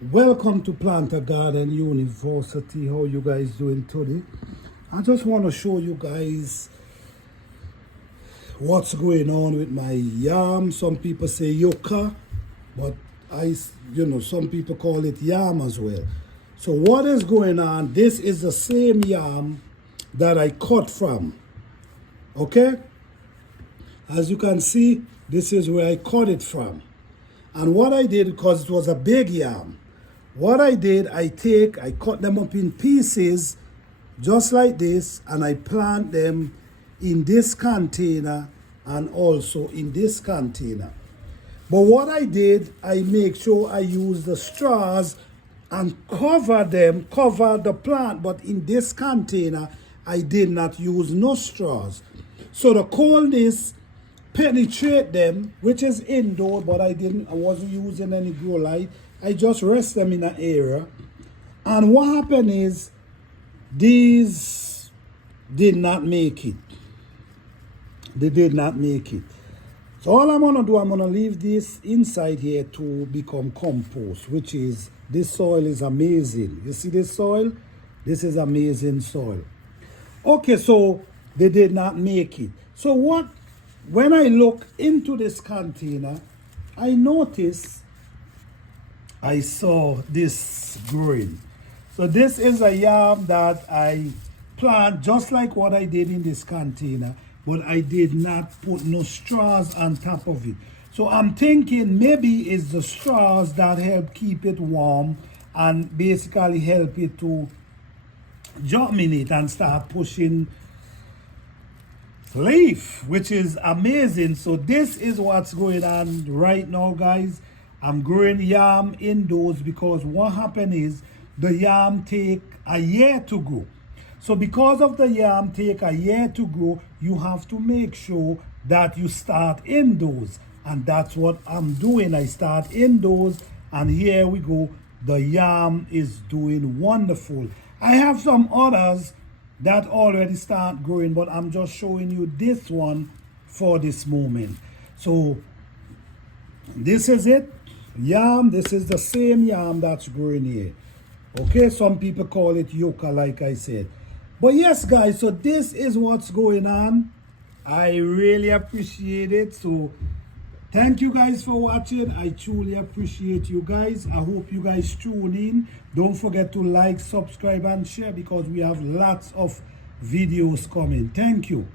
Welcome to Planter Garden University. How you guys doing today? I just want to show you guys what's going on with my yam. Some people say yoka, but some people call it yam as well. So what is going on? This is the same yam that I cut from. Okay? As you can see, this is where I cut it from. And what I did, because it was a big yam, what I did, I cut them up in pieces, just like this, and I plant them in this container and also in this container. But what I did, I make sure I use the straws and cover the plant, but in this container, I did not use no straws. So the coldness penetrate them, which is indoor, but I wasn't using any grow light. I just rest them in an area. And what happened is, these did not make it. They did not make it. So all I'm gonna do, I'm gonna leave this inside here to become compost, which is, this soil is amazing. You see this soil? This is amazing soil. Okay, so they did not make it. So when I look into this container, I noticed I saw this growing. So this is a yam that I plant just like what I did in this container, but I did not put no straws on top of it. So I'm thinking maybe it's the straws that help keep it warm and basically help it to germinate and start pushing leaf, which is amazing. So this is what's going on right now, guys. I'm growing yam indoors because what happened is the yam take a year to grow. So because of the yam take a year to grow, you have to make sure that you start indoors. And that's what I'm doing. I start indoors, and here we go. The yam is doing wonderful. I have some others that already start growing, but I'm just showing you this one for this moment. So this is it. Yam, this is the same yam that's growing here. Okay, some people call it yoka, like I said. But yes, guys, so this is what's going on. I really appreciate it. So thank you guys for watching. I truly appreciate you guys. I hope you guys tune in. Don't forget to like, subscribe, and share, because we have lots of videos coming. Thank you.